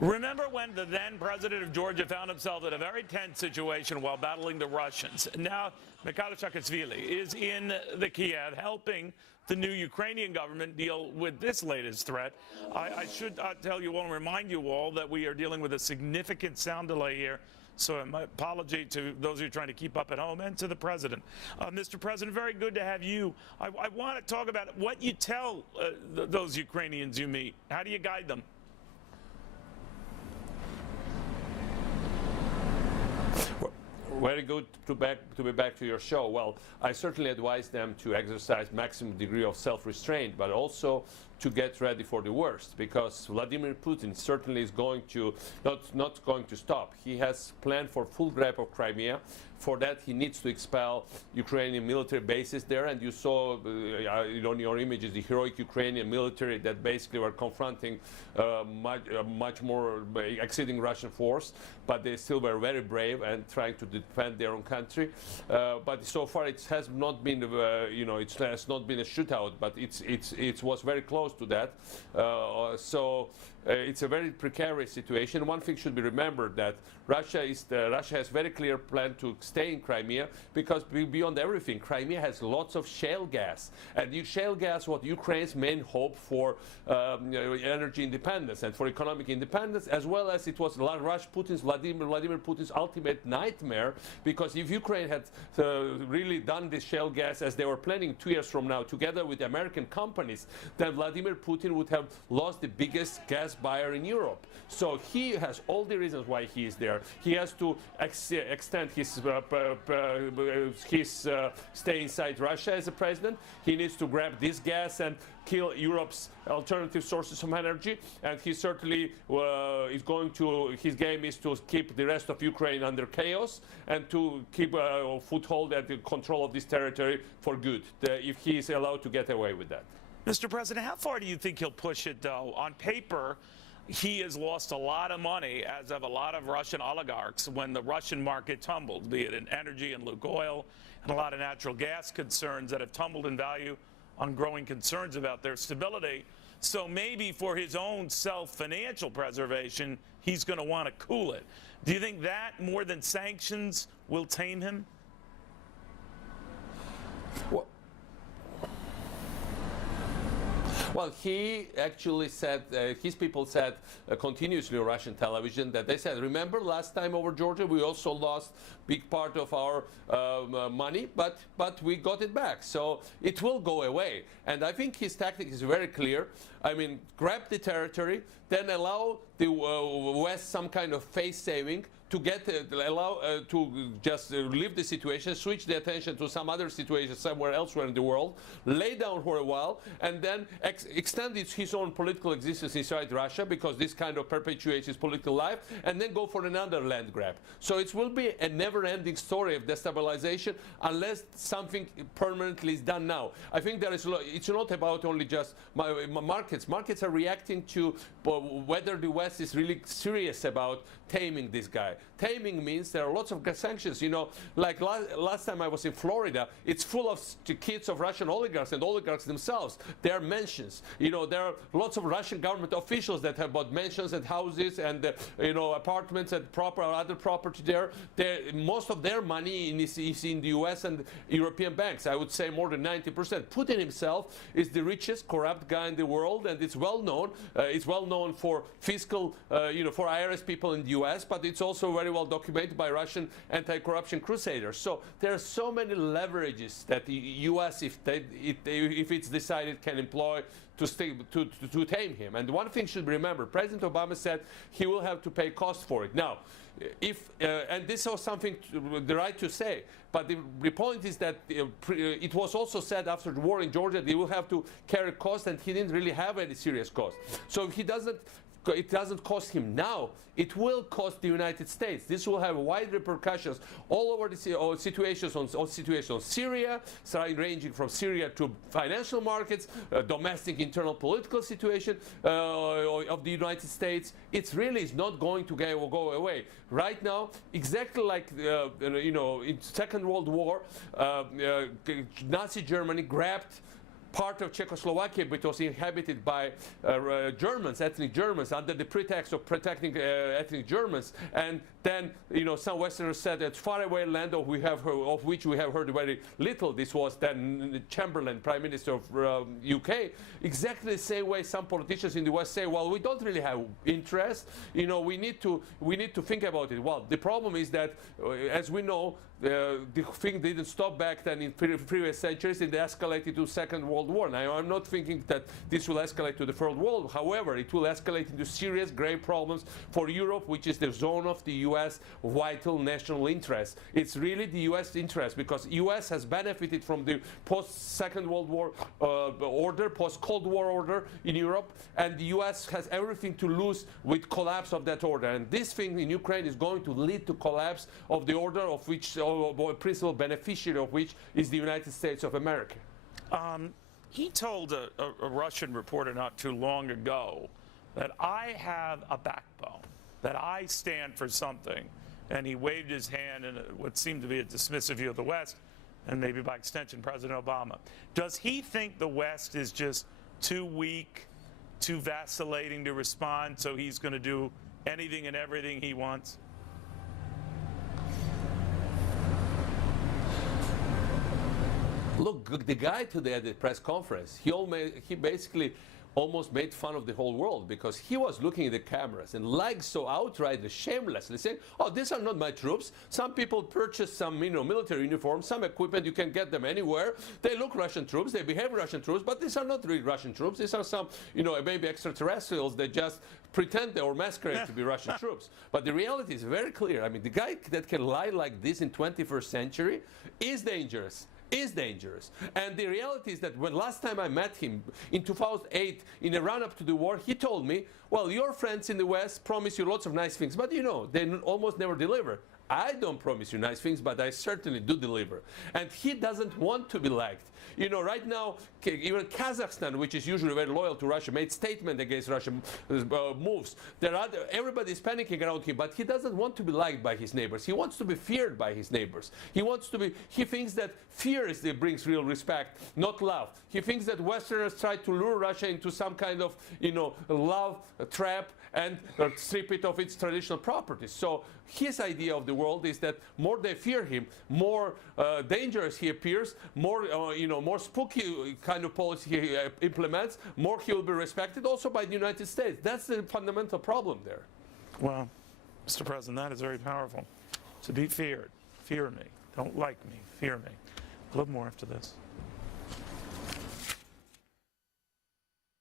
Remember when the then president of Georgia found himself in a very tense situation while battling the Russians? Now, Mikhail Saakashvili is in the Kiev helping the new Ukrainian government deal with this latest threat. I should tell you all and remind you all that we are dealing with a significant sound delay here. So my apology to those who are trying to keep up at home and to the president. Mr. President, very good to have you. I want to talk about what you tell those Ukrainians you meet. How do you guide them? Very good to be back to your show. Well, I certainly advise them to exercise maximum degree of self-restraint, but also to get ready for the worst, because Vladimir Putin certainly is going to not going to stop. He has planned for full grab of Crimea. For that, he needs to expel Ukrainian military bases there, and you saw on your images the heroic Ukrainian military that basically were confronting much more exceeding Russian force, but they still were very brave and trying to defend their own country. But so far, it has not been it has not been a shootout, but it was very close to that. It's a very precarious situation. One thing should be remembered, that Russia has very clear plan to stay in Crimea, because beyond everything, Crimea has lots of shale gas, and shale gas what Ukraine's main hope for energy independence and for economic independence, as well as it was Vladimir Putin's ultimate nightmare, because if Ukraine had really done this shale gas as they were planning 2 years from now, together with American companies, then Vladimir Putin would have lost the biggest gas buyer in Europe. So he has all the reasons why he is there. He has to extend his stay inside Russia as a president. He needs to grab this gas and kill Europe's alternative sources of energy, and he certainly is going to, his game is to keep the rest of Ukraine under chaos and to keep a foothold at the control of this territory for good, if he is allowed to get away with that. Mr. President, how far do you think he'll push it, though? On paper, he has lost a lot of money, as have a lot of Russian oligarchs, when the Russian market tumbled, be it in energy and Lukoil, and a lot of natural gas concerns that have tumbled in value on growing concerns about their stability. So maybe for his own self-financial preservation, he's going to want to cool it. Do you think that, more than sanctions, will tame him? Well, he actually said, his people said continuously on Russian television that they said, remember last time over Georgia, we also lost big part of our money, but we got it back. So it will go away. And I think his tactic is very clear. I mean, grab the territory, then allow the West some kind of face saving to to just leave the situation, switch the attention to some other situation somewhere elsewhere in the world, lay down for a while, and then extend his own political existence inside Russia, because this kind of perpetuates his political life, and then go for another land grab. So it will be a never-ending story of destabilization unless something permanently is done now. I think it's not about only just markets. Markets are reacting to whether the West is really serious about taming this guy. Taming means there are lots of sanctions. You know, like last time I was in Florida, it's full of kids of Russian oligarchs and oligarchs themselves. There are mansions. You know, there are lots of Russian government officials that have bought mansions and houses and apartments and other property there. Most of their money is in the U.S. and European banks. I would say more than 90%. Putin himself is the richest corrupt guy in the world, and it's well known. It's well known for fiscal, for IRS people in the U.S., but it's also very well documented by Russian anti-corruption crusaders. So there are so many leverages that the U.S., if it's decided, can employ to tame him. And one thing should be remembered: President Obama said he will have to pay cost for it. Now, and this was something the right to say, but the point is that it was also said after the war in Georgia that he will have to carry cost, and he didn't really have any serious cost. So if it doesn't cost him now, it will cost the United States. This will have wide repercussions all over the situations on Syria, ranging from Syria to financial markets, domestic internal political situation of the United States. It really is not going to go away. Right now, exactly like in Second World War, Nazi Germany grabbed part of Czechoslovakia, which was inhabited by Germans, ethnic Germans, under the pretext of protecting ethnic Germans. And then, some Westerners said that faraway land of which we have heard very little. This was then Chamberlain, Prime Minister of UK. Exactly the same way some politicians in the West say, well, we don't really have interest. We need to think about it. Well, the problem is that, as we know, the thing didn't stop back then in previous centuries. It escalated to Second World War. Now, I'm not thinking that this will escalate to the Third World. However, it will escalate into serious, grave problems for Europe, which is the zone of the U.S. vital national interest. It's really the U.S. interest, because U.S. has benefited from the post-Second World War order, post-Cold War order in Europe, and the U.S. has everything to lose with collapse of that order. And this thing in Ukraine is going to lead to collapse of the order, of which principal beneficiary of which is the United States of America. He told a Russian reporter not too long ago that I have a backbone, that I stand for something. And he waved his hand in what seemed to be a dismissive view of the West, and maybe by extension President Obama. Does he think the West is just too weak, too vacillating to respond, so he's going to do anything and everything he wants? Look, the guy today at the press conference, he basically almost made fun of the whole world, because he was looking at the cameras and so outright shamelessly saying, oh, these are not my troops. Some people purchase some military uniforms, some equipment, you can get them anywhere. They look Russian troops, they behave Russian troops, but these are not really Russian troops. These are some, maybe extraterrestrials that just pretend or masquerade to be Russian troops. But the reality is very clear. I mean, the guy that can lie like this in 21st century is dangerous. And the reality is that when last time I met him in 2008 in a run-up to the war, he told me, well, your friends in the West promise you lots of nice things, but they almost never deliver. I don't promise you nice things, but I certainly do deliver. And he doesn't want to be liked. Right now, even Kazakhstan, which is usually very loyal to Russia, made statement against Russian moves. Everybody's panicking around him, but he doesn't want to be liked by his neighbors. He wants to be feared by his neighbors. He thinks that fear brings real respect, not love. He thinks that Westerners try to lure Russia into some kind of, love trap and strip it of its traditional properties. So his idea of the world is that more they fear him, more dangerous he appears, more spooky kind of policy he implements, more he will be respected also by the United States. That's the fundamental problem there. Well, Mr. President, that is very powerful. To be feared, fear me. Don't like me, fear me. A little more after this.